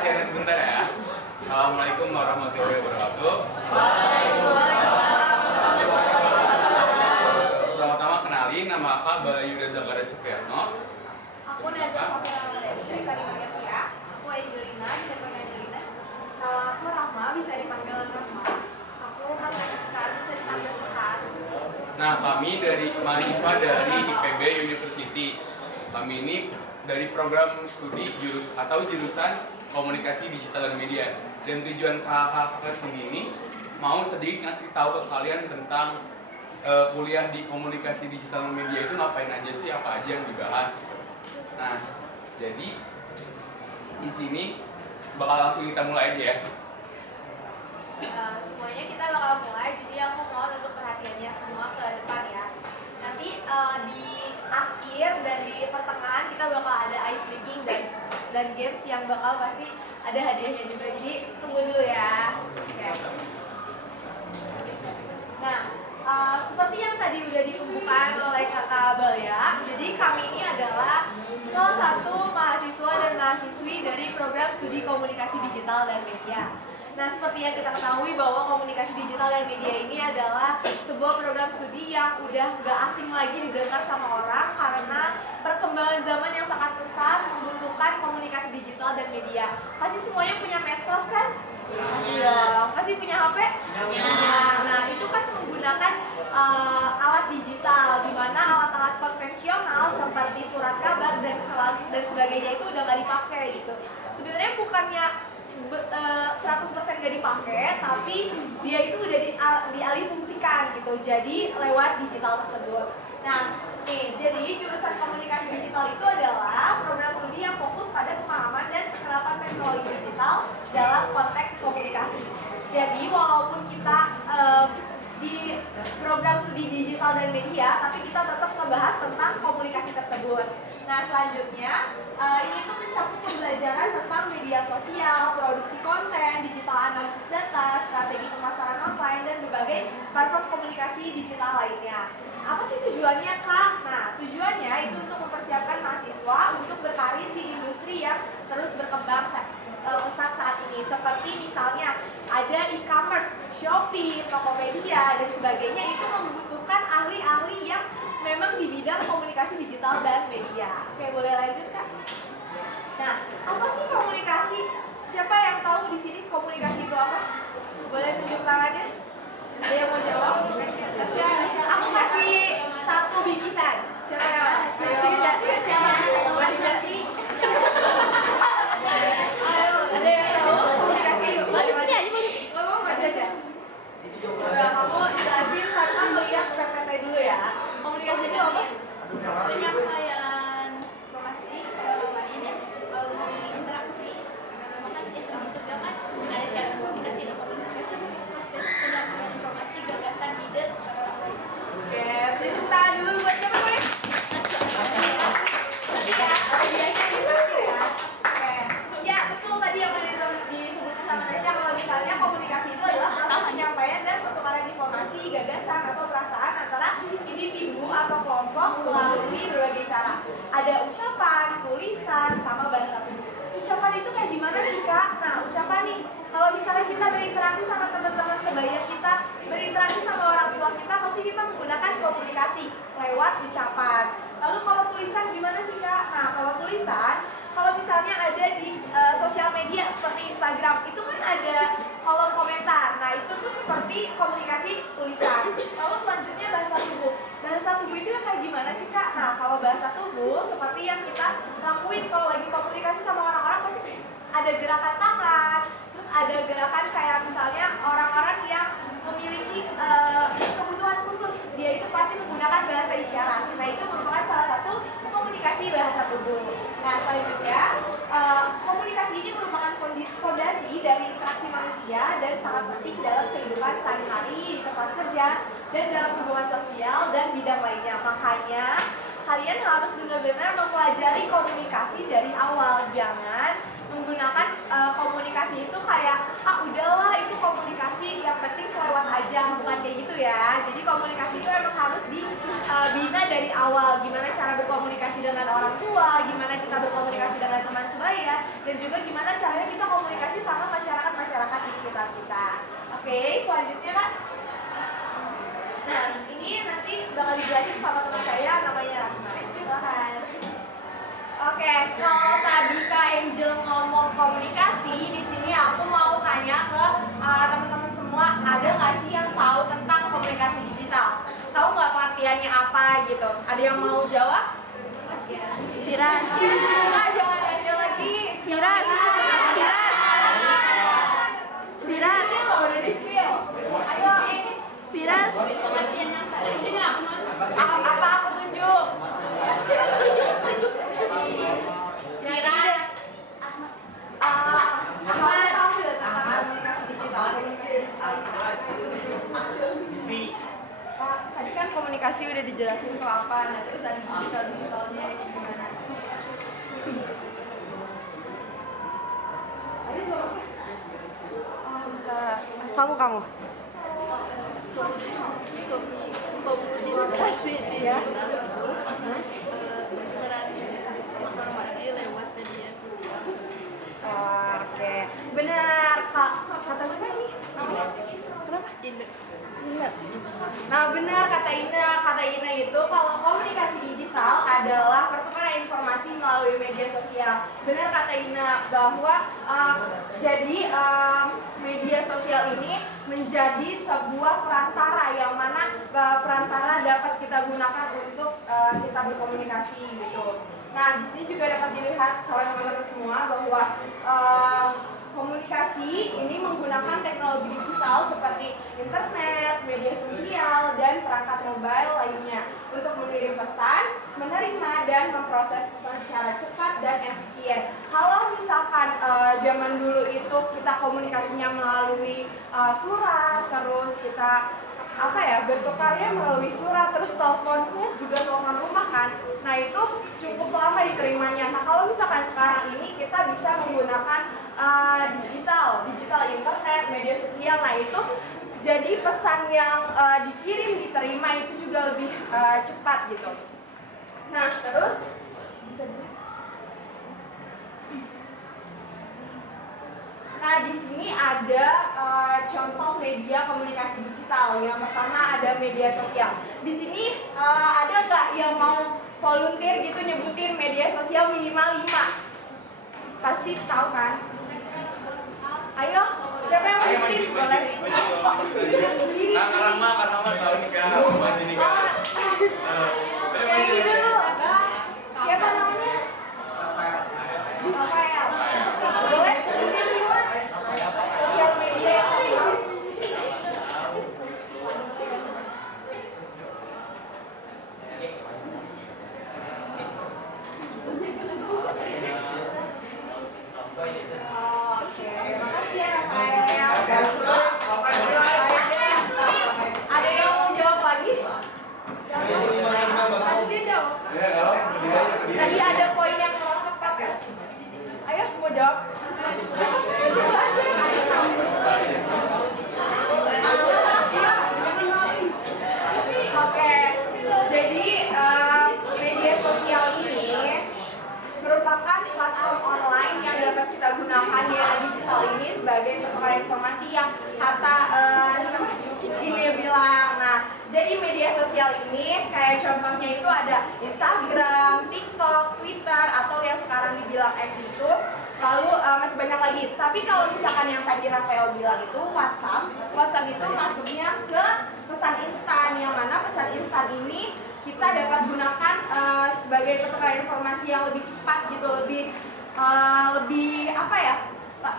perhatiannya sebentar ya. Assalamualaikum warahmatullahi wabarakatuh. Pertama-tama kenalin, nama Kak Balayuda Zakaria Supriyatno. Aku Nazar Sofia Ramadhani, bisa dipanggil Tia. Aku Angelina, bisa dipanggil Angelina. Nama aku Rahma, bisa dipanggil Rahma. Aku Sekar, bisa dipanggil Sekar. Nah, kami dari mahasiswa dari IPB University. Kami ini dari program studi jurusan komunikasi digital dan media. Dan tujuan kakak sini ini mau sedikit ngasih tahu ke kalian tentang kuliah di komunikasi digital dan media itu ngapain aja sih, apa aja yang dibahas. Nah, jadi di sini bakal langsung kita mulai aja ya. Semuanya kita bakal mulai, jadi aku mohon untuk perhatiannya semua ke depan ya. Nanti di akhir dan di pertengahan kita bakal ada ice breaking dan games yang bakal pasti ada hadiahnya juga. Jadi tunggu dulu ya. Oke. Nah, seperti yang tadi udah dikumpulkan oleh Kakak Balya, jadi kami ini adalah salah satu mahasiswa dan mahasiswi dari program studi komunikasi digital dan media. Nah, seperti yang kita ketahui bahwa komunikasi digital dan media ini adalah sebuah program studi yang udah gak asing lagi didengar sama orang karena perkembangan zaman yang sangat pesat membutuhkan komunikasi digital dan media. Pasti semuanya punya medsos kan? Iya. Pasti punya HP? Iya. Nah, itu kan menggunakan alat digital, di mana alat-alat konvensional seperti surat kabar dan sebagainya itu udah gak dipakai gitu. Sebenarnya bukannya 100% gak dipakai, tapi dia itu udah dialihfungsikan gitu, jadi lewat digital tersebut. Nah, jadi jurusan komunikasi digital itu adalah program studi yang fokus pada pemahaman dan penerapan teknologi digital dalam konteks komunikasi. Jadi walaupun kita di program studi digital dan media, tapi kita tetap ngebahas tentang komunikasi tersebut. Nah, selanjutnya ini tuh mencakup pembelajaran tentang media sosial, produksi konten, digital analisis data, strategi pemasaran online, dan berbagai platform komunikasi digital lainnya. Apa sih tujuannya, Kak? Nah, tujuannya itu untuk mempersiapkan mahasiswa untuk berkarir di industri yang terus berkembang pesat saat ini. Seperti misalnya ada e-commerce, Shopee, Tokopedia, dan sebagainya, itu membutuhkan ahli-ahli yang memang di bidang komunikasi digital dan media. Oke, boleh lanjut, Kak? Nah, apa sih komunikasi? Siapa yang tahu di sini komunikasi itu apa? Boleh tunjuk tangannya? Ada yang mau jawab? Aku kasih satu bingkisan. Siapa yang mau? Ayo, ada yang tahu komunikasi? Maju sini aja, maju aja. Coba kamu jelasin tanpa melihat PPT dulu ya. Komunikasi itu apa? Penyampaian informasi ke orang lain ya, melalui interaksi. Karena memang kan interaksi sosial kan ada cara komunikasi dan komunikasi proses penyampaian informasi, gagasan, ide ke orang lain. Oke, beri tepuk tangan dulu buat siapa boleh? Tadi ya, hadiahnya di akhir ya. Oke, ya betul tadi yang udah disebutkan sama Nesya, kalau misalnya komunikasi itu adalah proses penyampaian dan pertukaran informasi, gagasan atau perasaan antara individu atau kelompok melalui berbagai cara. Ada ucapan, tulisan, sama bahasa tubuh. Ucapan itu kayak gimana sih, Kak? Nah, ucapan nih, kalau misalnya kita berinteraksi sama teman-teman sebaya kita, berinteraksi sama orang tua kita, pasti kita menggunakan komunikasi lewat ucapan. Lalu kalau tulisan gimana sih, Kak? Nah, kalau tulisan, kalau misalnya ada di sosial media seperti Instagram, itu kan ada kolom komentar. Nah, itu tuh seperti komunikasi tulisan. Lalu selanjutnya bahasa tubuh. Bahasa tubuh itu yang kayak gimana sih, Kak? Nah, kalau bahasa tubuh seperti yang kita lakuin kalau lagi komunikasi sama orang-orang, pasti ada gerakan tangan, terus ada gerakan kayak misalnya orang-orang yang memiliki kebutuhan khusus, dia itu pasti menggunakan bahasa isyarat. Nah, itu merupakan salah satu komunikasi bahasa tubuh. Nah, selanjutnya komunikasi ini merupakan fondasi dari interaksi manusia dan sangat penting dalam kehidupan sehari-hari, di tempat kerja, dan dalam hubungan sosial dan bidang lainnya. Makanya kalian harus benar-benar mempelajari komunikasi dari awal. Jangan menggunakan komunikasi itu kayak udahlah itu komunikasi yang penting selewat aja, bukan kayak gitu ya. Jadi komunikasi itu emang harus dibina dari awal, gimana cara berkomunikasi dengan orang tua, gimana kita berkomunikasi dengan teman sebaya, dan juga gimana cara caranya kita komunikasi sama masyarakat di sekitar kita. Oke, selanjutnya Kak. Nah, ini nanti bakal dijelasin sama teman saya namanya Ratna. Silahkan. Oke, kalau tadi Kak Angel ngomong komunikasi, di sini aku mau tanya ke teman-teman semua, ada nggak sih yang tahu tentang komunikasi digital? Tahu nggak pengertiannya apa gitu? Ada yang mau jawab? Firas. Nah, jangan Angel lagi. Firas. Firas. Ini loh, udah di spill. Ayo. Firas. Apa aku tunjuk? Ahmad tahu nggak tentang komunikasi digital? Pak, tadi kan komunikasi udah dijelasin tuh apa, nah terus tadi digitalnya gimana? Tadi jawab apa? Oh, bisa. Kamu. Komunikasi Ya. penyebaran informasi lewat media sosial. Oke, benar kata siapa ini? Namanya? Kenapa? Nah benar kata Ina itu kalau komunikasi digital adalah pertukaran informasi melalui media sosial. Benar kata Ina bahwa media sosial ini menjadi sebuah perantara yang mana perantara dapat kita gunakan untuk kita berkomunikasi gitu. Nah di sini juga dapat dilihat oleh teman-teman semua bahwa komunikasi ini menggunakan teknologi digital seperti internet, media sosial, dan perangkat mobile lainnya untuk mengirim pesan, menerima, dan memproses pesan secara cepat dan efisien. Kalau misalkan zaman dulu itu kita komunikasinya melalui surat, terus kita bertukarnya melalui surat, terus teleponnya juga telepon rumah kan. Nah itu cukup lama diterimanya. Nah kalau misalkan sekarang ini kita bisa menggunakan digital internet, media sosial, nah itu jadi pesan yang dikirim diterima itu juga lebih cepat gitu. Nah terus bisa dilihat. Nah di sini ada contoh media komunikasi digital. Yang pertama ada media sosial. Di sini ada nggak yang mau volunteer gitu nyebutin media sosial minimal 5? Pasti tahu kan? Ayo, siapa yang mau nyebutin? Boleh. Karama tahu nih Kak, bantu nih Kak. Yang ini dulu. Siapa namanya? Rafael. Boleh sebutin 5 sosial media yang tahu? Oke, makasih ya Rafael. Ada yang mau jawab lagi? Tadi dia jawab. Tadi ada poin yang kurang tepat kan? Ayo mau jawab? Coba aja. Oke, jadi media sosial ini merupakan platform online yang dapat kita gunakan di era digital ini sebagai pertukaran informasi yang kata ini bilang. Nah, jadi media sosial ini kayak contohnya itu ada Instagram, TikTok, Twitter, atau yang sekarang dibilang X itu. Lalu masih banyak lagi. Tapi kalau misalkan yang tadi Rafael bilang itu WhatsApp itu masuknya ke pesan instan, yang mana pesan instan ini kita dapat gunakan sebagai pertukaran informasi yang lebih cepat gitu, lebih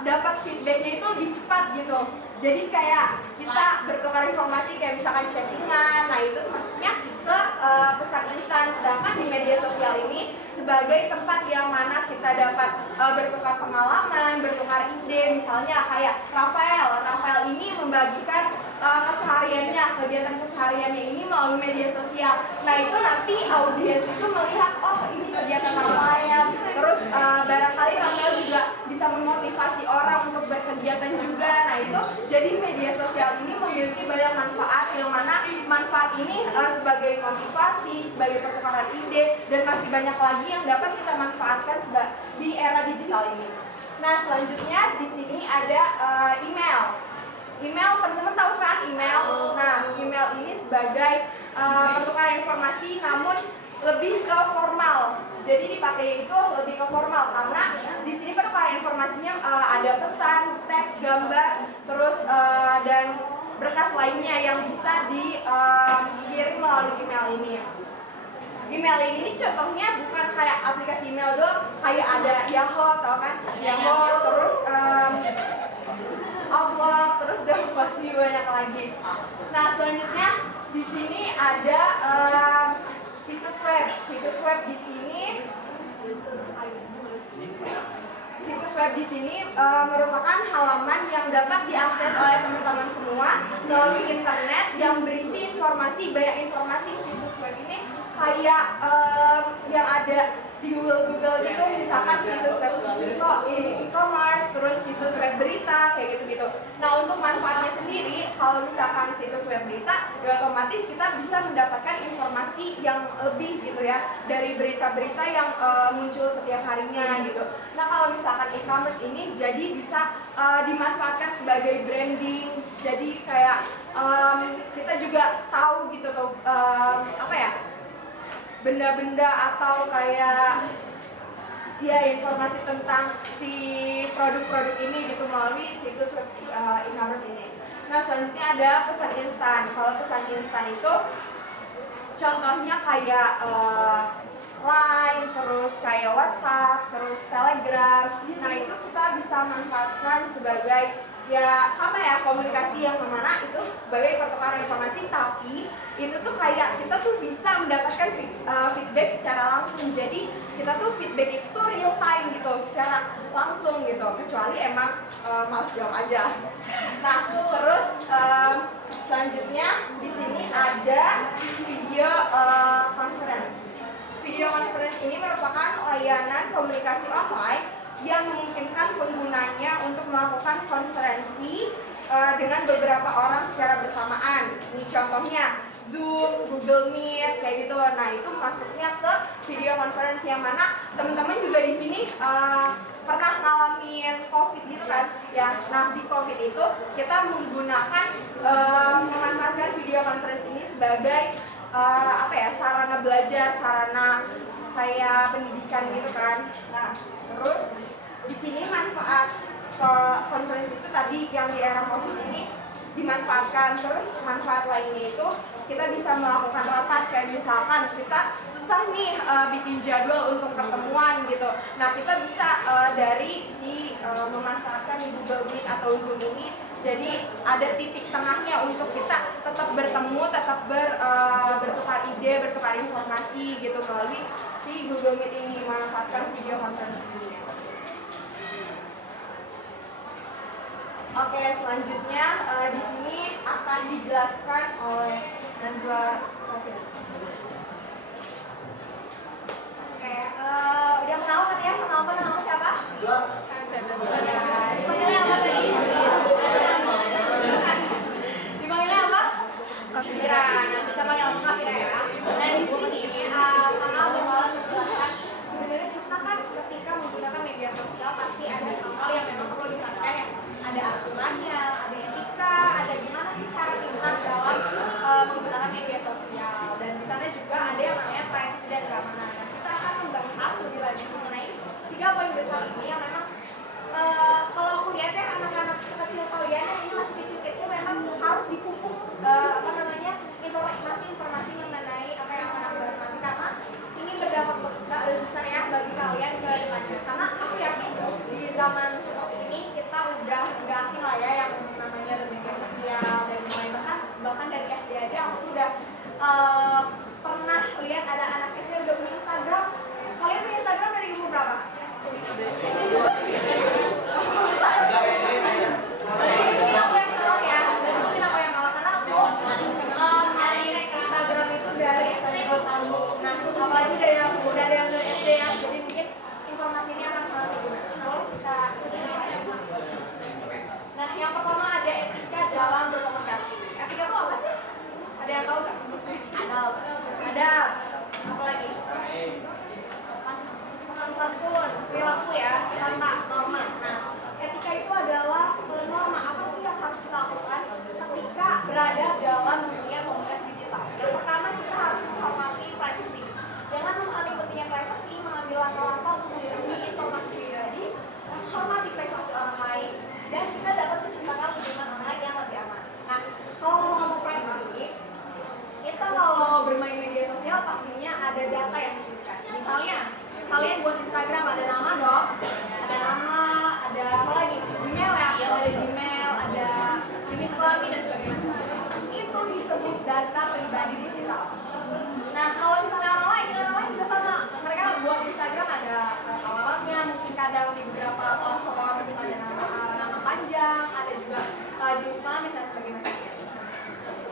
dapat feedbacknya itu lebih cepat gitu. Jadi kayak kita bertukar informasi kayak misalkan chattingan, nah itu masuknya ke pesan instan. Sedangkan di media sosial ini sebagai tempat yang mana kita dapat bertukar pengalaman, bertukar ide. Misalnya kayak Rafael ini membagikan kesehariannya, kegiatan kesehariannya ini melalui media sosial. Nah itu nanti audiens itu melihat, oh ini kegiatan Rafael. Terus barangkali Rafael juga bisa memotivasi orang untuk berkegiatan juga. Nah itu jadi media sosial ini memiliki banyak manfaat, yang mana manfaat ini sebagai motivasi, sebagai pertukaran ide, dan masih banyak lagi yang dapat kita manfaatkan di era digital ini. Nah, selanjutnya di sini ada email. Email, teman-teman tahu kan email? Nah, email ini sebagai pertukaran informasi namun lebih ke formal. Jadi dipakai itu lebih ke formal karena di sini pertukaran informasinya ada pesan, teks, gambar, terus dan berkas lainnya yang bisa dikirim melalui email ini. Email ini contohnya bukan kayak aplikasi email doang, kayak ada Yahoo, tau kan? Yahoo, terus Outlook, terus dan pasti banyak lagi. Nah, selanjutnya di sini ada situs web. Situs web di sini merupakan halaman yang dapat diakses oleh teman-teman semua melalui internet yang berisi informasi, banyak informasi. Situs web ini kayak yang ada di Google gitu, misalkan situs web e-commerce, terus situs web berita, kayak gitu-gitu. Nah, untuk manfaatnya sendiri, kalau misalkan situs web berita, ya otomatis kita bisa mendapatkan informasi yang lebih gitu ya, dari berita-berita yang muncul setiap harinya gitu. Nah, kalau misalkan e-commerce ini jadi bisa dimanfaatkan sebagai branding, jadi kayak kita juga tahu gitu tuh, apa ya, benda-benda atau kayak ya informasi tentang si produk-produk ini gitu melalui situs web e-commerce ini. Nah, selanjutnya ada pesan instan. Kalau pesan instan itu contohnya kayak Line, terus kayak WhatsApp, terus Telegram. Nah, itu kita bisa manfaatkan sebagai ya sama ya, komunikasi yang kemana itu sebagai pertukaran informasi, tapi itu tuh kayak kita tuh bisa mendapatkan feedback secara langsung. Jadi kita tuh feedback itu real time gitu, secara langsung gitu, kecuali emang malas jawab aja. Nah, terus selanjutnya di sini ada video conference. Video conference ini merupakan layanan komunikasi online yang memungkinkan penggunanya untuk melakukan konferensi dengan beberapa orang secara bersamaan. Ini contohnya Zoom, Google Meet, kayak gitu. Nah, itu masuknya ke video conference yang mana teman-teman juga di sini pernah ngalamin COVID gitu kan? Ya, nah di COVID itu kita menggunakan memanfaatkan video conference ini sebagai apa ya, sarana belajar, sarana kayak pendidikan gitu kan. Nah, terus di sini manfaat konferensi itu tadi yang di era COVID ini dimanfaatkan. Terus manfaat lainnya itu kita bisa melakukan rapat, kayak misalkan kita susah nih bikin jadwal untuk pertemuan gitu. Nah, kita bisa dari memanfaatkan di Google Meet atau Zoom ini, jadi ada titik tengahnya untuk kita tetap bertemu, tetap bertukar ide, bertukar informasi gitu melalui si Google Meet ini, memanfaatkan video conference ini. Oke, selanjutnya di sini akan dijelaskan oleh Nazwa Safir. Oke, udah kenal kan ya sama aku, nama siapa? Dipanggilnya apa tadi? Dipanggilnya apa? Kafira. Nah, bisa panggil aku Kafira ya. Nah, di sini kakak bakal menjelaskan sebenarnya kita kan ketika menggunakan media sosial pasti ada hal-hal yang memang perlu diperhatikan ya. Ada aturannya, ada etika, ada gimana sih cara kita dalam menggunakan media sosial, dan di sana juga ada yang namanya privacy dan keamanan. Nah, kita akan membahas lebih lanjut mengenai 3 poin besar ini yang memang kalau aku lihat ya, anak-anak sekecil kalian yang ini masih kecil-kecil memang harus dipupuk informasi mengenai apa yang akan aku bahas nanti, karena ini berdampak besar ya bagi kalian ke depannya. Karena aku yakin di zaman seperti ini kita udah nggak asing lah ya yang namanya media sosial, dan mulai bahkan dari SD aja aku udah pernah lihat ada anak SD udah punya Instagram. Kalian punya Instagram dari umur berapa? Nah, apalagi dari yang udah ada yang dari SD ya, jadi mungkin informasi ini akan sangat berguna. Kalau kita nah, yang pertama ada etika dalam berkomunikasi. Etika itu apa sih? Ada yang tahu nggak?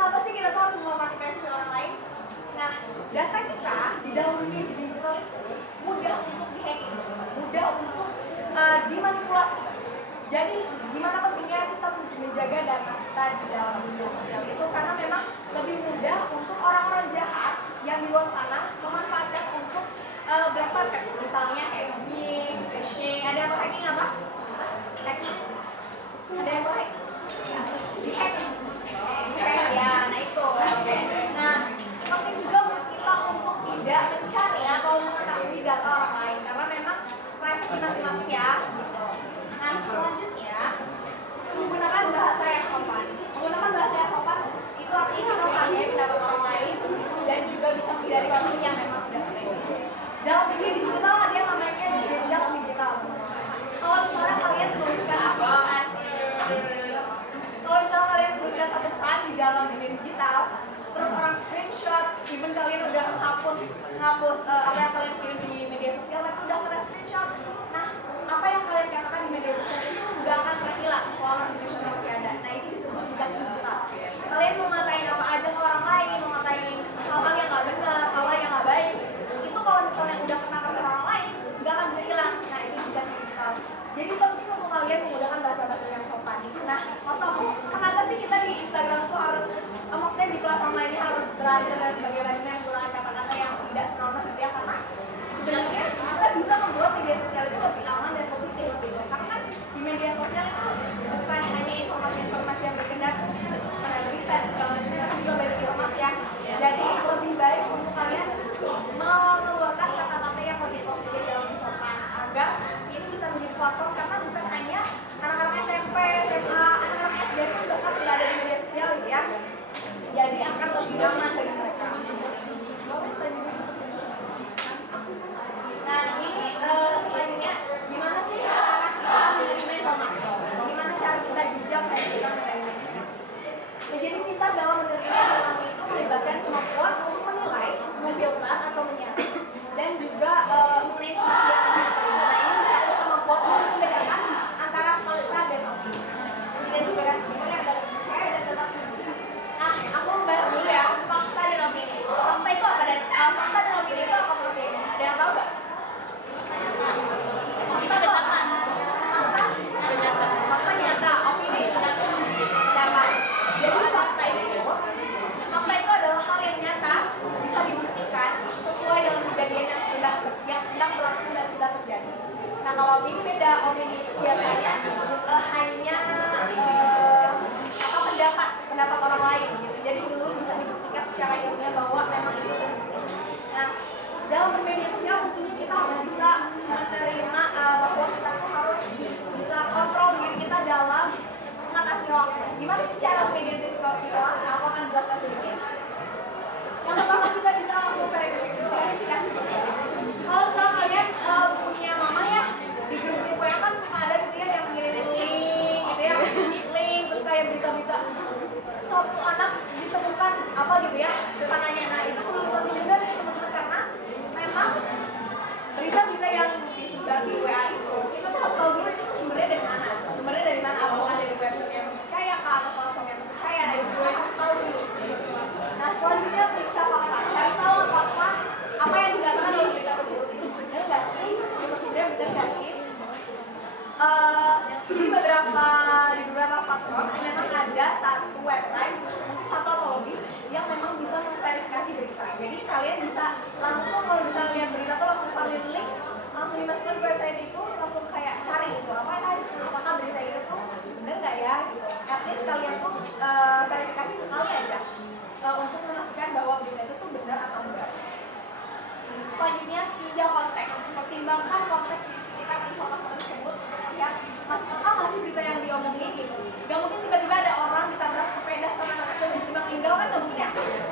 kenapa sih kita tuh harus menghormati privasi orang lain? Nah, data kita di dalam dunia digital itu mudah untuk di-hacking, mudah untuk dimanipulasi. Jadi, gimana pentingnya kita menjaga data kita di dalam media sosial itu? Karena memang lebih mudah untuk orang-orang jahat yang di luar sana memanfaatkan untuk black market, misalnya hacking, phishing. Ada yang mau hacking apa? Hacking? Ada yang mau hack? Di-hack? Di-hack ya, nah itu. Oke. Nah, penting juga buat kita untuk tidak mencari atau mengetahui data orang lain karena memang privasi masing-masing ya. Nah, selanjutnya menggunakan bahasa yang sopan. Menggunakan bahasa yang sopan itu artinya kita menghargai pendapat orang lain dan juga bisa menghindari konflik yang memang tidak penting. Dalam dunia digital ada yang namanya jenjang digital. Kalau misalnya kalian tuliskan pesan, satu pesan di dalam dunia digital, terus orang screenshot, even kalian udah menghapus apa yang kalian kirim di media sosial, tapi udah kena screenshot. Nah, apa yang kalian katakan di media sosial itu nggak akan terhilang selama screenshotnya masih ada. Nah, ini disebut jejak digital. Kalian mau ngatain apa aja ke orang lain, mau ngatain hal-hal yang nggak benar, hal-hal yang nggak baik, itu kalau misalnya udah ketangkap sama orang lain, nggak akan bisa hilang. Nah, itu jejak digital. Jadi penting untuk kalian menggunakan bahasa-bahasa yang sopan. Nah, menurutku kenapa sih kita di Instagram tuh harus, maksudnya di platform lainnya harus belajar dan sebagainya menggunakan kata-kata yang tidak senonoh gitu ya, karena sebenarnya kita bisa membuat media sosial itu lebih aman dan positif gitu. Karena kan di media sosial itu bukan hanya informasi-informasi yang berkenaan secara berita dan segala macam, tapi juga banyak informasi ya. Jadi lebih baik untuk kalian mengeluarkan kata-kata yang lebih positif dan lebih sopan agar ini bisa menjadi platform, karena bukan hanya anak-anak SMP, SMA, anak-anak SD pun bahkan sudah ada di media sosial gitu ya. Jadi akan lebih aman bagi mereka. Nah, ini selanjutnya gimana sih cara kita menerima informasi? Gimana cara kita bijak dan kita menerima informasi? Nah, jadi kita dalam menerima informasi itu melibatkan kemampuan untuk menilai, memfilter atau menyaring, dan juga mengenai informasi yang diterima. Nah, ini mencakup kemampuan untuk membedakan antara fakta dan opini. Tidak dibedakan semuanya antara percaya dan tetap setuju. Nah, aku membahas dulu ya fakta dan opini. Fakta itu apa fakta dan opini itu apa menurut kalian? Ada yang tahu nggak? Fakta itu apa? Fakta nyata, opini pendapat. Jadi fakta itu adalah hal yang nyata, bisa dibuktikan sesuai dengan kejadian yang sedang berlangsung dan sudah terjadi. Nah, kalau opini beda. Opini itu biasanya hanya pendapat orang lain gitu. Jadi belum bisa dibuktikan secara ilmiah bahwa memang itu terbukti. Nah, dalam bermedia sosial tentunya kita harus bisa menerima bahwa kita tuh harus bisa kontrol diri kita dalam mengatasi hoax. Gimana sih cara mengidentifikasi hoax? Aku akan jelaskan sedikit. Yang pertama, kita bisa langsung verifikasi sendiri. Kalau sekarang kalian punya mama ya, di grup WA kan suka ada gitu ya yang ngirim link gitu ya, link terus kayak berita-berita satu anak ditemukan apa gitu ya, ceritanya. Nah, itu belum tentu benar ya teman-teman, karena memang berita-berita yang disebar di WA itu tuh harus tahu dulu itu sumbernya dari mana. Sumbernya dari mana? Apakah dari website yang terpercaya kah atau platform yang terpercaya? Nah, itu harus tahu dulu. Nah, selanjutnya periksa fakta. Cari tahu apakah apa yang dikatakan oleh berita tersebut itu benar nggak sih? Sumber-sumbernya benar nggak sih? Di beberapa platform memang ada satu website untuk satu atau lebih yang memang bisa memverifikasi berita. Jadi kalian bisa langsung kalau misalnya lihat berita tuh langsung sambil link, langsung dimasukkan ke website itu, langsung kayak cari gitu apakah berita itu tuh benar nggak ya gitu. At least kalian tuh verifikasi sekali aja untuk memastikan bahwa berita itu tuh benar atau enggak. Selanjutnya, tinjau konteks. Pertimbangkan konteks di sekitar informasi tersebut seperti ya, masuk akal nggak sih berita yang diomongin gitu. Gak mungkin tiba-tiba ada orang ditabrak sepeda sama anak kecil dan tiba meninggal kan gak mungkin ya.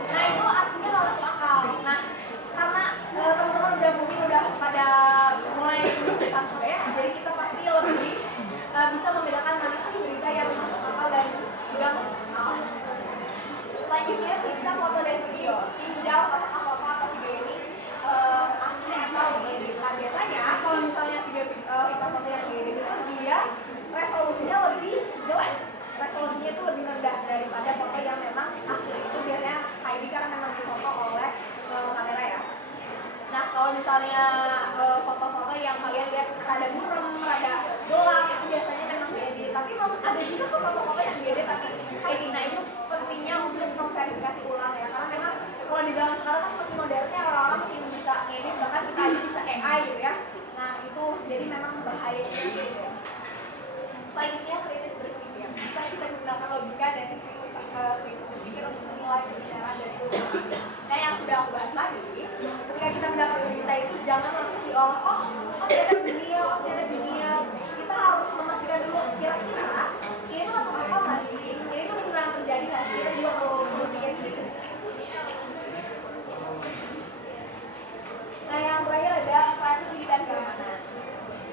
Nah, itu artinya nggak masuk akal. Nah, karena teman-teman udah pada mulai besar juga ya, jadi kita pasti lebih bisa membedakan mana sih berita yang masuk akal dan nggak masuk akal. Selanjutnya, periksa foto dan video. Tinjau apakah foto atau video ini asli atau diedit. Nah, biasanya kalau misalnya foto yang diedit itu dia ada juga kok foto-foto yang beda, tapi ini nah itu pentingnya untuk memverifikasi ulang ya, karena memang kalau di zaman sekarang kan semakin modernnya orang-orang mungkin bisa ngedit, bahkan kita aja bisa AI gitu ya. Nah itu jadi memang bahaya juga gitu ya. Selanjutnya kritis berpikir, bisa kita gunakan logika dan kritis berpikir untuk menilai kebenaran dari informasi. Nah yang sudah aku bahas lagi, ketika kita mendapat berita itu jangan langsung diolah, oh ternyata dunia, oh ternyata dunia. Kita harus memastikan dulu kira-kira ini tuh masuk akal nggak sih? Ini tuh beneran terjadi nggak sih? Kita juga perlu berpikir kritis. Nah yang terakhir ada privacy dan keamanan.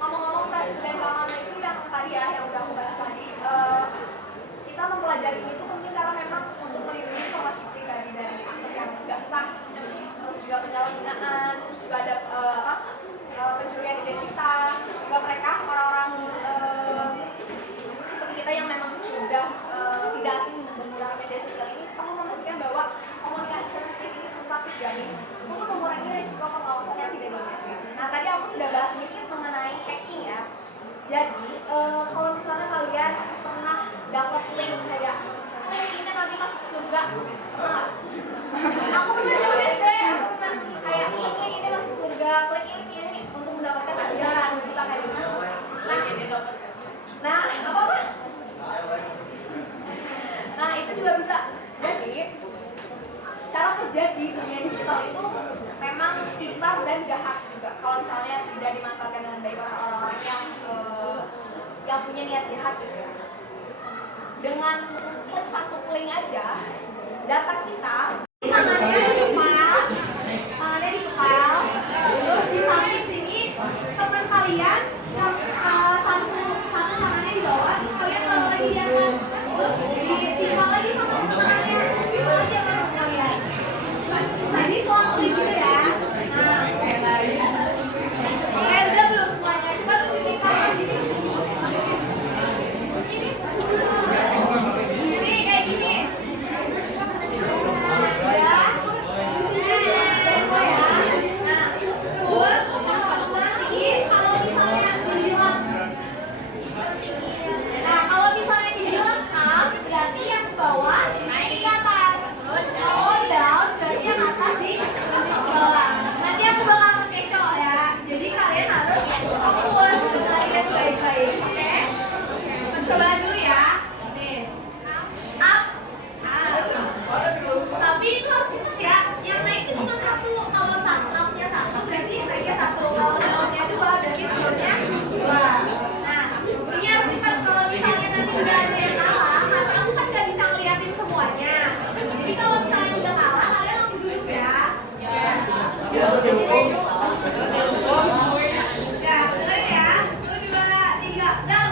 Ngomong-ngomong privacy dan keamanan itu yang tadi ya yang udah aku bahas tadi, kita mempelajari ini tuh penting karena memang untuk melindungi informasi pribadi dari akses yang tidak sah, terus juga penyalahgunaan, terus juga ada pencurian identitas, terus juga mereka orang-orang seperti kita yang memang sudah tidak asing menggunakan media sosial ini perlu memastikan bahwa komunikasi sensitif ini tetap terjadi untuk mengurangi risiko pengawasan yang tidak diinginkan. Nah tadi aku sudah bahas sedikit mengenai hacking ya. Jadi kalau misalnya kalian pernah dapat link kayak link ini nanti masuk surga, pernah? Aku pernah di SD, aku pernah kayak link ini masuk surga, klik ini untuk mendapatkan ajaran kita kayak gitu. Nah apa? Nah itu juga bisa. Jadi cara kerja di dunia digital itu memang pintar dan jahat juga. Kalau misalnya tidak dimanfaatkan dengan baik orang-orang yang punya niat jahat gitu ya. Dengan klik satu link aja, data kita tangannya di kepal, terus di samping sini teman kalian satu tangannya di bawah, terus kalian taruh lagi di atas, terus ditimbang lagi sama tangannya, timbang lagi sama teman kalian. Nah ini soal klik gitu ya. Nah, oke udah belum semuanya, coba tunjukin kanan gini. Ini kayak gini. Ya. Ya, mulai ya. Lu gimana? 3, down.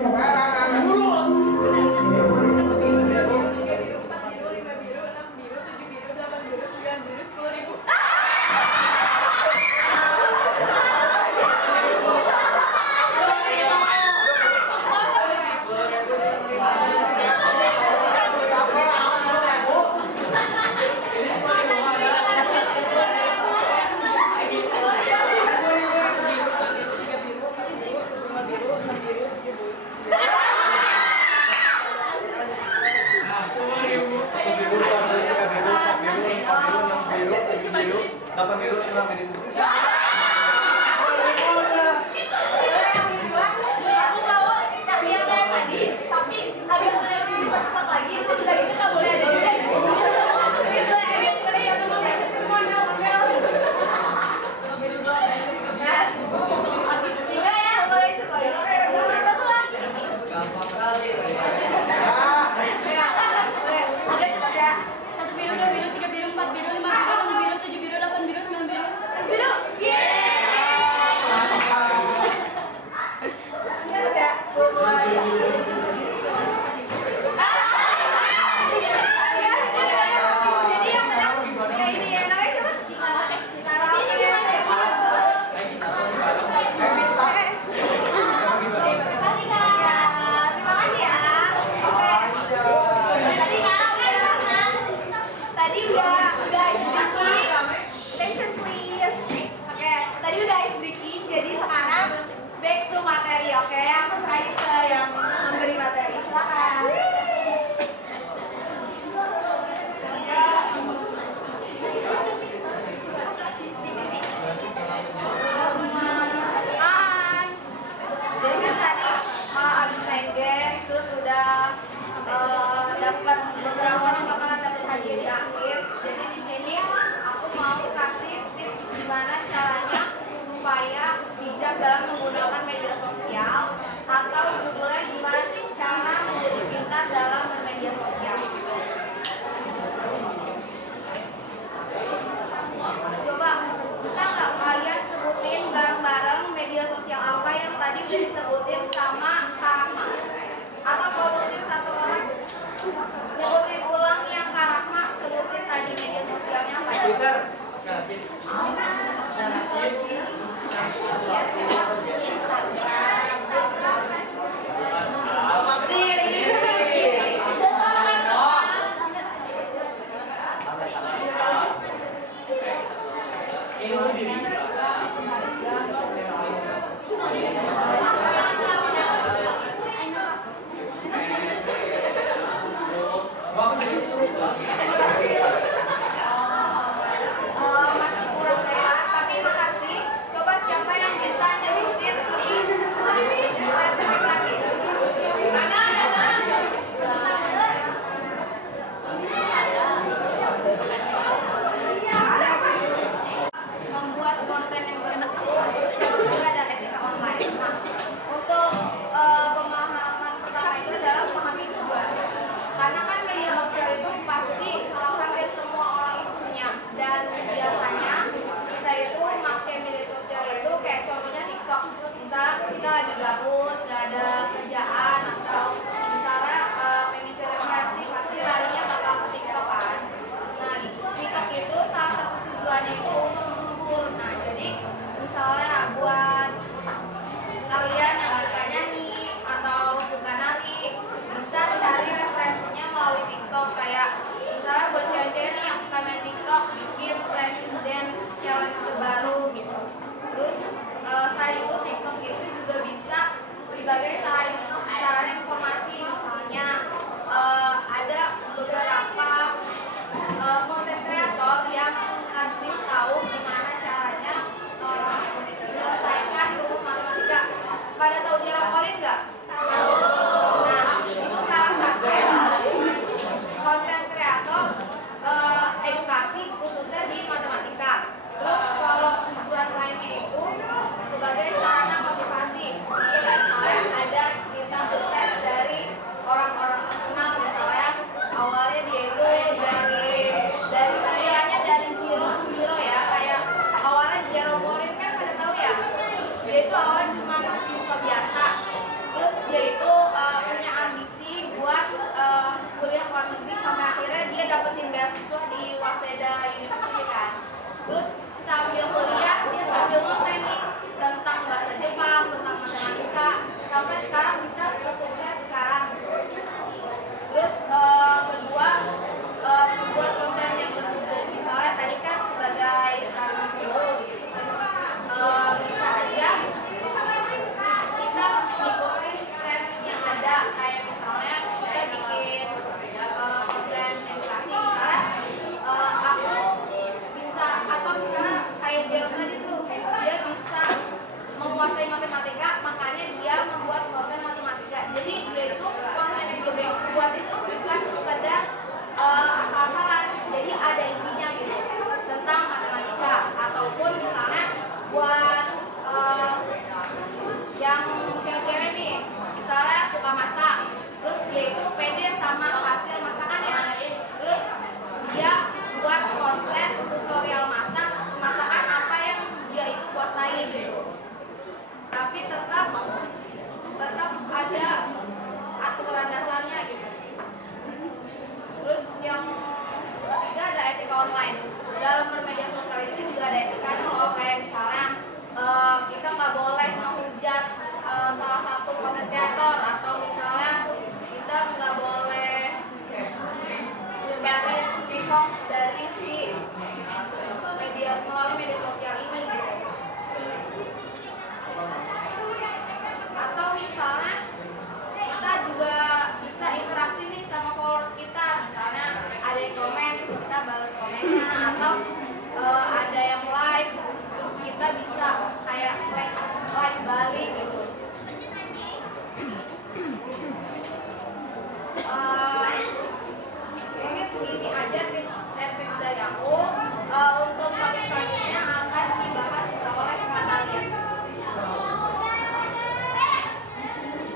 biru.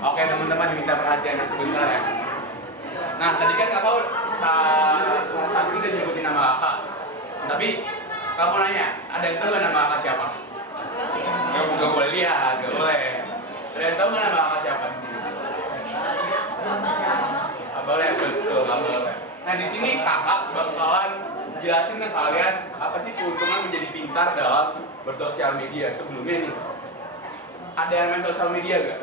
Oke teman-teman, minta perhatian sebentar ya. Nah tadi kan kakak Kak Sasi udah nyebutin nama kakak. Tapi kamu nanya, ada yang tahu nggak nama kakak siapa? Gak boleh lihat, gak boleh. Ada yang tahu nggak nama kakak siapa di sini? Abel ya, betul Abel. Nah di sini kakak bakalan jelasin ke kalian apa sih keuntungan menjadi pintar dalam bersosial media. Sebelumnya nih, ada yang main sosial media gak?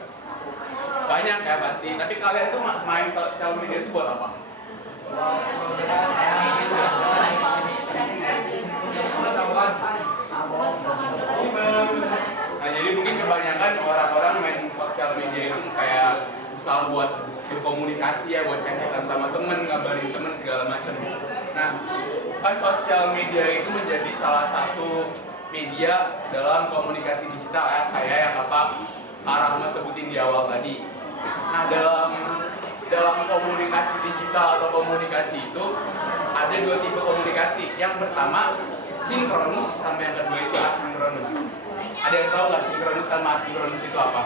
Banyak ya pasti, tapi kalian tuh main sosial media itu buat apa? Nah jadi mungkin kebanyakan orang-orang main sosial media itu kayak usaha buat berkomunikasi ya, buat chat-chatan sama temen, ngabarin temen segala macam. Nah kan sosial media itu menjadi salah satu media dalam komunikasi digital ya, kayak yang apa Kak Rahma sebutin di awal tadi. Nah dalam komunikasi digital atau komunikasi itu ada dua tipe komunikasi. Yang pertama sinkronus, sama yang kedua itu asinkronus. Ada yang tahu nggak sinkronus sama asinkronus itu apa?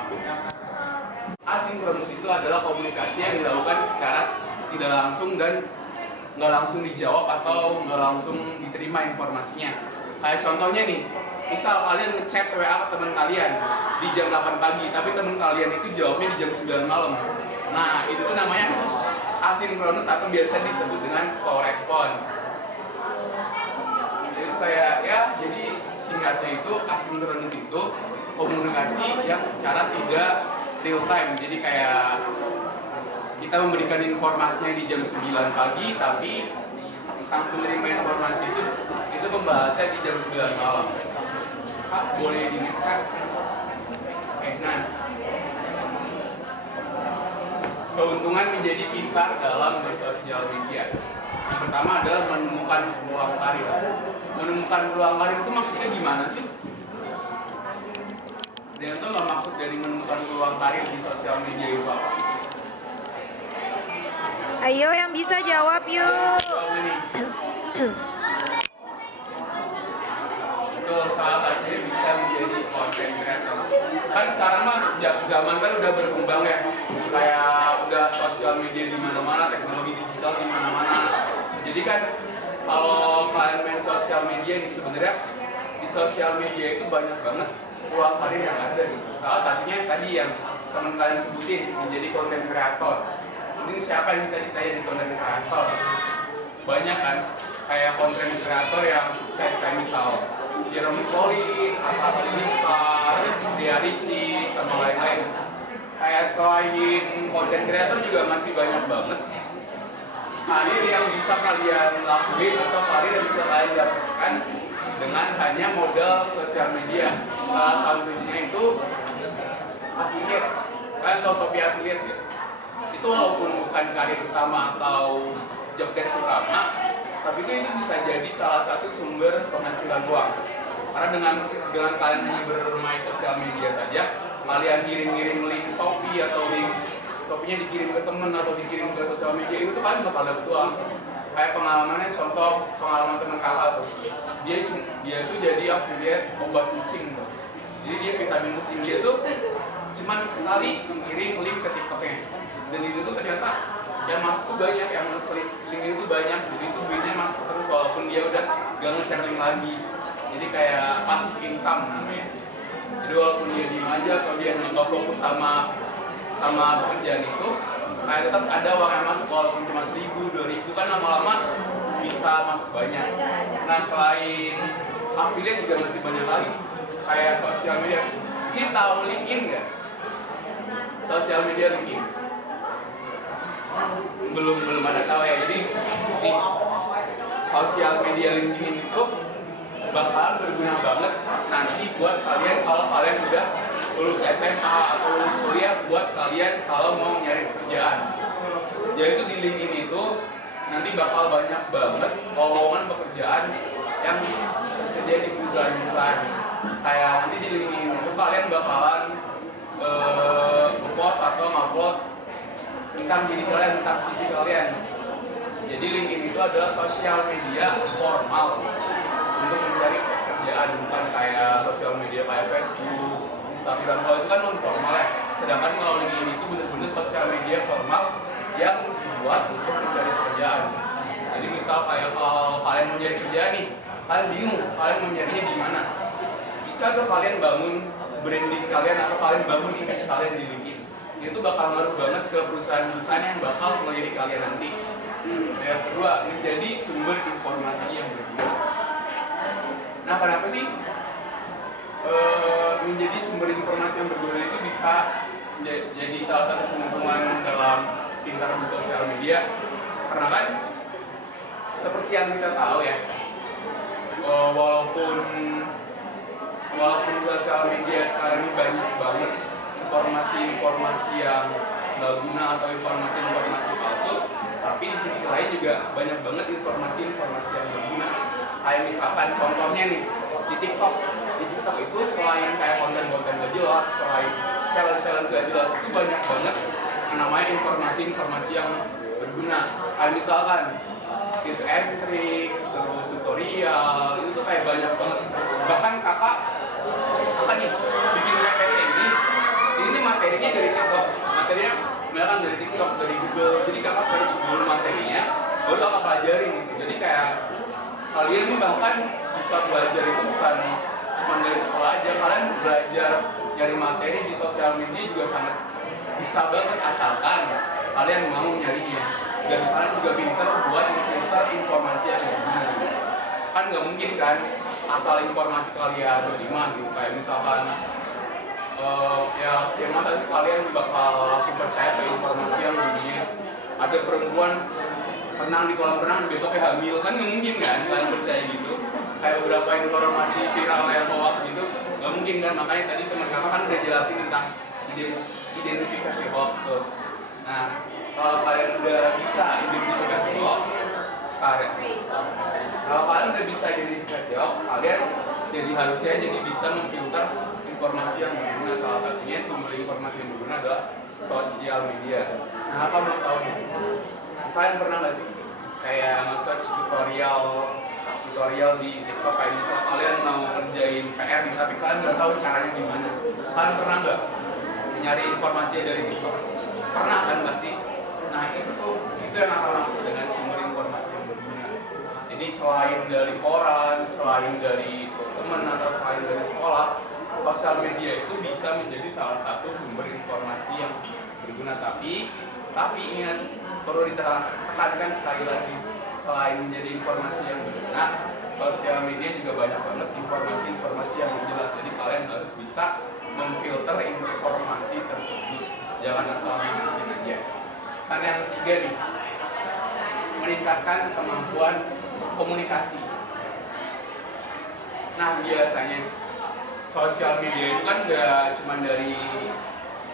Asinkronus itu adalah komunikasi yang dilakukan secara tidak langsung dan nggak langsung dijawab atau nggak langsung diterima informasinya. Kayak contohnya nih, misal kalian ngechat WA ke teman kalian di jam 8 pagi, tapi teman kalian itu jawabnya di jam 9 malam. Nah, itu tuh namanya asinkronus atau biasa disebut dengan slow respon. Itu kayak ya, jadi singkatnya itu asinkronus itu komunikasi yang secara tidak real time. Jadi kayak kita memberikan informasinya di jam 9 pagi, tapi sang penerima informasi itu membahasnya di jam 9 malam. Kak, boleh di next Kak? Nah, keuntungan menjadi pintar dalam bersosial media. Yang pertama adalah menemukan peluang karir. Menemukan peluang karir itu maksudnya gimana sih? Dan itu nggak maksud dari menemukan peluang karir di sosial media itu apa? Ayo yang bisa jawab yuk. Betul, salah satunya bisa menjadi content creator. Kan sekarang mah zaman kan udah berkembang ya, kayak udah sosial media di mana-mana, teknologi digital di mana-mana. Jadi kan kalau kalian main sosial media nih, sebenarnya di sosial media itu banyak banget peluang karir yang ada gitu. Salah satunya tadi yang teman kalian sebutin, menjadi content creator. Ini siapa yang cita-citanya di content creator? Banyak kan, kayak content creator yang sukses kayak misal Jerome Pauline, Atta Halilintar, Ria Rizky, sama lain-lain. Kayak selain content creator juga masih banyak banget karir yang bisa kalian lakuin atau karir yang bisa kalian dapatkan dengan hanya modal sosial media. Salah satunya itu affiliate. Kalian tahu Shopee affiliate ya? Itu walaupun bukan karir utama atau job desk utama, tapi itu bisa jadi salah satu sumber penghasilan uang. Karena dengan kalian hanya bermain sosial media saja, kalian kirim-kirim link Shopee atau link Shopee-nya dikirim ke temen atau dikirim ke sosial media, itu tuh kalian bakal dapet uang. Kayak pengalamannya, contoh pengalaman teman kakak tuh, dia tuh jadi affiliate obat kucing tuh. Jadi dia vitamin kucing, dia tuh cuma sekali mengirim link ke TikTok-nya, dan itu tuh ternyata yang masuk tuh banyak, yang klik link itu banyak, jadi itu duitnya masuk terus walaupun dia udah gak nge-share link lagi. Jadi kayak passive income namanya. Jadi walaupun dia diem aja atau dia nggak fokus sama pekerjaan itu, kayak tetap ada uang yang masuk walaupun cuma 1.000, 2.000 kan lama-lama bisa masuk banyak. Nah selain affiliate juga masih banyak lagi kayak sosial media. Sih tahu LinkedIn nggak? Sosial media LinkedIn belum ada tahu ya. Jadi di sosial media LinkedIn itu bakalan berguna banget nanti buat kalian kalau kalian udah lulus SMA atau lulus kuliah, buat kalian kalau mau nyari pekerjaan. Jadi itu di LinkedIn itu nanti bakal banyak banget lowongan pekerjaan yang tersedia di perusahaan-perusahaan. Kayak nanti di LinkedIn itu kalian bakalan post atau upload tentang diri kalian, tentang CV kalian. Jadi LinkedIn itu adalah sosial media formal untuk mencari pekerjaan, bukan kayak sosial media kayak Facebook, Instagram. Kalau itu kan non formal ya. Sedangkan kalau LinkedIn itu benar-benar sosial media formal yang dibuat untuk mencari pekerjaan. Jadi misal kayak kalau kalian mau nyari kerjaan nih, kalian bingung, kalian mau nyarinya di mana? Bisa tuh kalian bangun branding kalian atau kalian bangun image kalian di LinkedIn. Itu bakal ngaruh banget ke perusahaan-perusahaan yang bakal melirik kalian nanti. Yang kedua, menjadi sumber informasi yang berguna. Nah, kenapa sih menjadi sumber informasi yang berguna itu bisa jadi salah satu keuntungan dalam pintar di sosial media? Karena kan seperti yang kita tahu ya, walaupun sosial media sekarang ini banyak banget informasi-informasi yang nggak guna atau informasi-informasi palsu, tapi di sisi lain juga banyak banget informasi-informasi yang berguna. Kayak misalkan contohnya nih di TikTok itu selain kayak konten-konten gak jelas, selain challenge-challenge gak jelas, itu banyak banget yang namanya informasi-informasi yang berguna. Kayak misalkan tips and tricks, terus tutorial, itu tuh kayak banyak banget. Bahkan kakak nih bikin PPT ini materinya dari TikTok, materinya misalkan dari TikTok, dari Google. Jadi kakak search dulu materinya, baru kakak pelajarin gitu. Jadi kayak kalian nih bahkan bisa belajar itu bukan cuma dari sekolah aja, kalian belajar nyari materi di sosial media juga sangat bisa banget asalkan kalian mau nyarinya. Dan kalian juga pinter buat memfilter informasi yang berguna. Kan nggak mungkin kan asal informasi kalian terima gitu, kayak misalkan ya masa sih kalian bakal langsung percaya ke informasi yang begini, ada perempuan renang di kolam renang besoknya hamil, kan nggak mungkin kan kalian percaya gitu. Kayak beberapa informasi viral yang hoax gitu nggak mungkin kan. Makanya tadi teman kakak kan udah jelasin tentang identifikasi hoax tuh. Nah, kalau kalian udah bisa identifikasi hoax sekarang, kalau kalian udah bisa identifikasi hoax, kalian harusnya bisa memfilter informasi yang berguna. Salah satunya sumber informasi yang berguna adalah sosial media. Nah, apa mau tahu nih? Kalian pernah nggak sih kayak nge-search tutorial di TikTok, kayak misal kalian mau ngerjain PR nih, tapi kalian nggak tahu caranya gimana? Kalian pernah nggak nyari informasinya dari TikTok? Pernah kan pasti? Nah, itu yang akan maksud dengan sumber informasi yang berguna. Jadi selain dari koran, selain dari teman atau selain dari sekolah, sosial media itu bisa menjadi salah satu sumber informasi yang berguna. Tapi ingat, perlu ditekankan sekali lagi, selain menjadi informasi yang berguna, sosial media juga banyak banget informasi-informasi yang jelas. Jadi kalian harus bisa memfilter informasi tersebut, jangan asal masukin aja. Dan yang ketiga nih, meningkatkan kemampuan komunikasi. Nah, biasanya sosial media itu kan gak cuma dari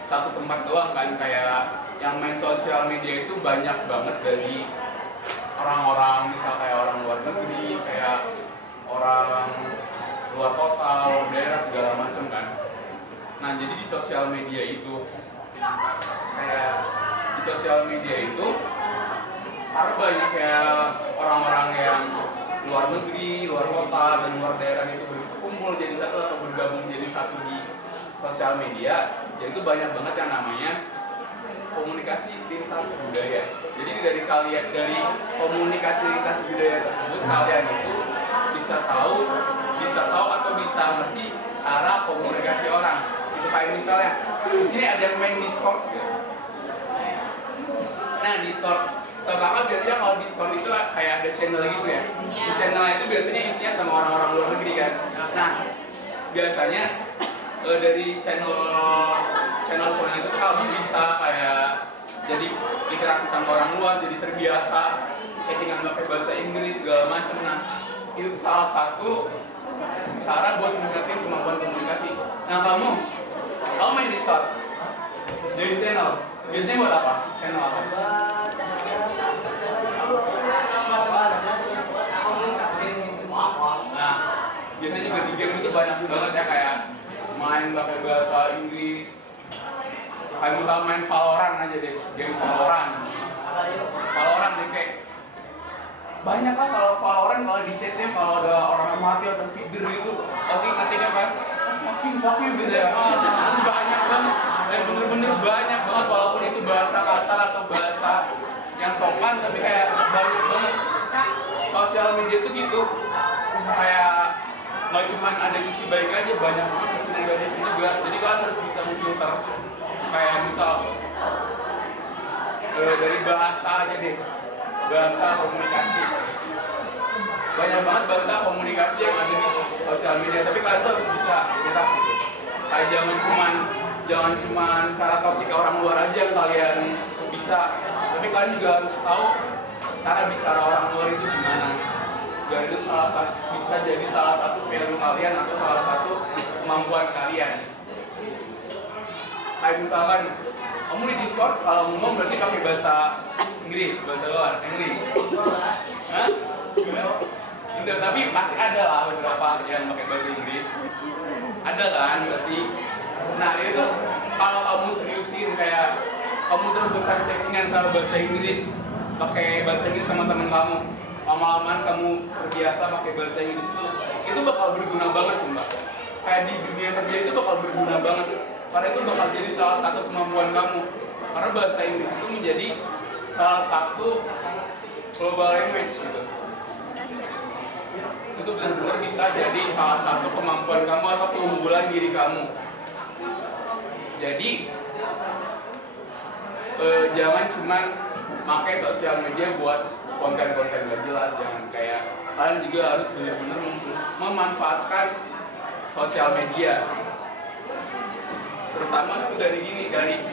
satu tempat doang kan, kayak yang main sosial media itu banyak banget dari orang-orang, misal kayak orang luar negeri, kayak orang luar kota, luar daerah, segala macam kan. Nah, jadi di sosial media itu karena banyak ya orang-orang yang luar negeri, luar kota, dan luar daerah itu berkumpul jadi satu atau bergabung jadi satu di sosial media, yaitu banyak banget yang namanya komunikasi lintas budaya. Jadi dari komunikasi lintas budaya tersebut, kalian itu bisa tahu atau bisa ngerti cara komunikasi orang. Itu kayak misalnya di sini ada yang main Discord gitu. Nah, Discord, setahu kakak biasanya kalau Discord itu kayak ada channel gitu ya. Di channel itu biasanya isinya sama orang-orang luar negeri kan. Nah, biasanya dari channel itu tuh kamu bisa kayak jadi interaksi sama orang luar, jadi terbiasa chattingan pakai bahasa Inggris segala macam. Nah, itu salah satu cara buat meningkatkan kemampuan komunikasi. Nah, kamu main Discord, jadi channel biasanya buat apa? Channel apa? Nah, biasanya juga di game itu banyak banget ya, kayak main pakai bahasa Inggris. Kayak misal main Valorant aja deh, game Valorant deh, kayak banyak lah kalau Valorant, kalau di chatnya kalau ada orang yang mati atau feeder gitu, pasti ngetiknya apa? Fuck you gitu ya. Banyak banget. kayak bener-bener banyak banget, walaupun itu bahasa kasar atau bahasa yang sopan, tapi kayak banyak banget. Sosial media tuh gitu, kayak nggak cuma ada sisi baik aja, banyak banget sisi negatifnya juga. Jadi kalian harus bisa memfilter. Kayak misal dari bahasa aja deh, bahasa komunikasi. Banyak banget bahasa komunikasi yang ada di sosial media, tapi kalian tuh harus bisa nyetak gitu. Kayak jangan cuman cara toksik ke orang luar aja yang kalian bisa, tapi kalian juga harus tahu cara bicara orang luar itu gimana. Dan itu bisa jadi salah satu value kalian atau salah satu kemampuan kalian. Kayak misalkan kamu di Discord kalau ngomong berarti pakai bahasa Inggris, bahasa luar, English. Hah? Enggak, tapi pasti ada lah beberapa yang pakai bahasa Inggris. Ada kan pasti. Nah itu kalau kamu seriusin kayak kamu terus-terusan chattingan sama bahasa Inggris, pakai bahasa Inggris sama teman kamu, lama-lamaan kamu terbiasa pakai bahasa Inggris itu bakal berguna banget sih mbak. Kayak di dunia kerja itu bakal berguna banget, karena itu bakal jadi salah satu kemampuan kamu. Karena bahasa Inggris itu menjadi salah satu global language gitu. Itu benar-benar bisa jadi salah satu kemampuan kamu atau keunggulan diri kamu. Jadi jangan cuman pakai sosial media buat konten-konten gak jelas, jangan. Kayak kalian juga harus benar-benar memanfaatkan sosial media, terutama itu dari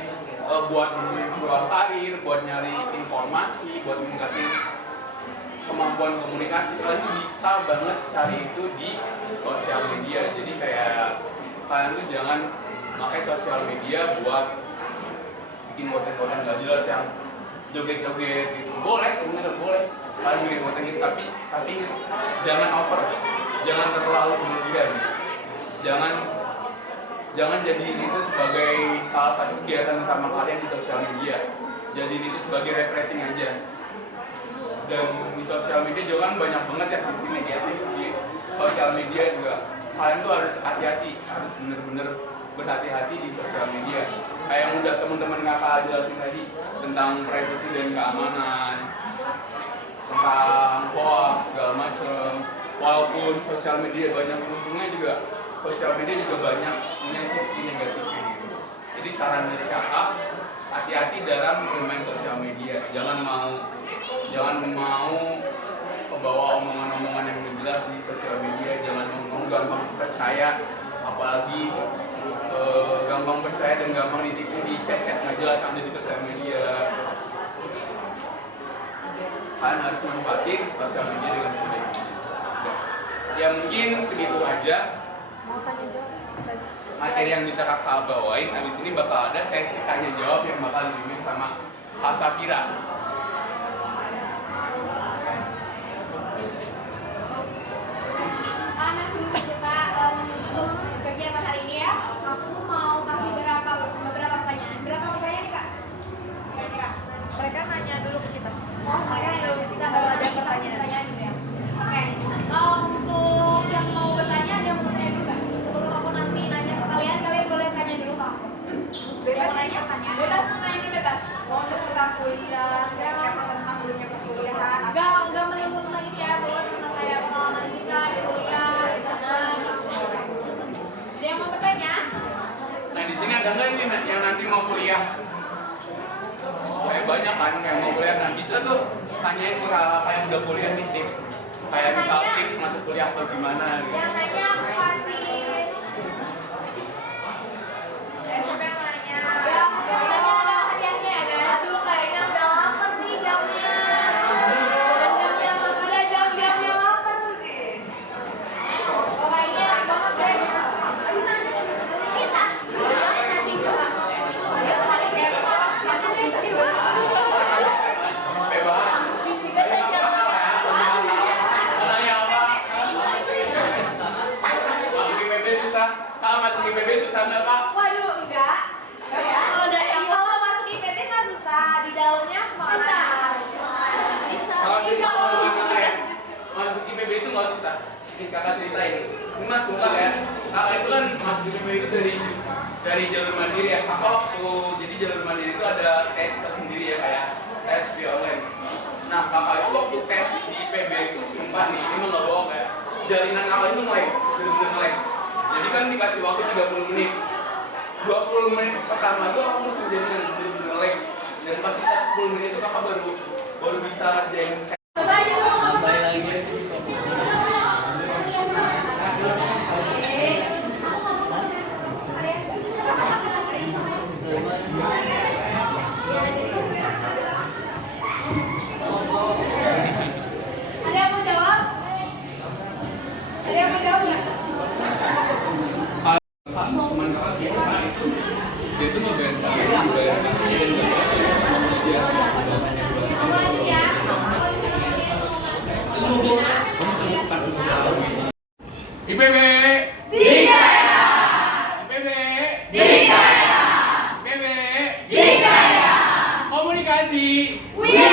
buat menjual karir, buat nyari informasi, buat meningkatin kemampuan komunikasi. Kalian bisa banget cari itu di sosial media. Jadi kayak kalian tuh jangan pakai sosial media buat bikin konten-konten gak jelas yang joget-joget gitu. Boleh, sebenarnya boleh kalian bikin konten gitu, tapi jangan over, jangan terlalu berlebihan. Jangan jadiin itu sebagai salah satu kegiatan utama kalian di sosial media. Jadiin itu sebagai refreshing aja. Dan di sosial media juga kan banyak banget ya sisi negatif di sosial media juga. Kalian tuh harus hati-hati, harus bener-bener berhati-hati di sosial media. Kayak yang udah teman-teman kakak jelasin tadi tentang privacy dan keamanan, tentang hoax segala macem. Walaupun sosial media banyak untungnya juga, sosial media juga banyak punya sisi negatifnya gitu. Jadi saran dari kakak, hati-hati dalam bermain sosial media. Jangan mau kebawa omongan-omongan yang tidak jelas di sosial media. Jangan mau gampang percaya, apalagi gampang percaya dan gampang ditipu di chat-chat nggak jelas yang ada di sosial media. Kalian harus manfaatin sosial media dengan sebaik-baiknya. Ya mungkin segitu aja materi yang bisa kakak bawain. Abis ini bakal ada sesi tanya jawab yang bakal dibimbing sama Kak Safira. Nah, sebelum kita menutup kegiatan hari ini ya, aku mau kasih beberapa pertanyaan. Berapa pertanyaan nih kak? Kira-kira? Mereka nanya dulu ke kita. Oh, mereka nanya dulu ke kita baru ada pertanyaan gitu ya. Oke, untuk yang mau bertanya, ada yang mau bertanya dulu nggak? Sebelum aku nanti nanya ke kalian boleh tanya dulu ke aku. Bebas nanya? Bebas nanya ini bebas. Mau tentang kuliah, tentang dunia perkuliahan. Enggak melingkup lagi ya, boleh tentang kayak pengalaman kita di kuliah, di mana gitu. Ada yang mau bertanya? Nah di sini ada nggak ini yang nanti mau kuliah? Kayak banyak kan yang mau kuliah. Nah bisa tuh tanyain ke kakak yang udah kuliah nih tips. Kayak misal tips masuk kuliah atau gimana gitu. Yang nanya aku kasih. Siapa yang mau nanya? Ya, katanya ada hadiahnya ya guys. Aduh kayaknya udah lapar nih jamnya. Ada jam-jamnya lapar nih. Oh kayaknya enak banget deh. Kita. Nasi coba. Ya kali kayak Bebas. Masuk IPB susah nggak kak? Waduh, enggak. Ya, kalau masuk IPB mah susah, di dalamnya susah. Masuk IPB itu nggak susah. Ini kakak ceritain. Ini mas suka ya. Kakak itu kan masuk IPB itu dari dari jalur mandiri ya. Kakak waktu jadi jalur mandiri itu ada tes tersendiri ya, kayak tes via online. Nah, kakak itu waktu tes di PB itu sumpah nih, ini nggak bohong ya. Jaringan kakak itu nge-lag, bener-bener nge-lag. Jadi kan dikasih waktu 30 menit. 20 menit pertama itu aku mesti jaringan bener-bener nge-lag. Dan pas sisa 10 menit itu kakak baru bisa ngerjain. Kembali lagi. Ada yang mau jawab? Ada yang mau jawab nggak? Pak, teman kakak kita itu dia itu mau bayar Kamu lanjut ya. IPB Dikaya. IPB Dikaya. IPB Dikaya. komunikasi Wih.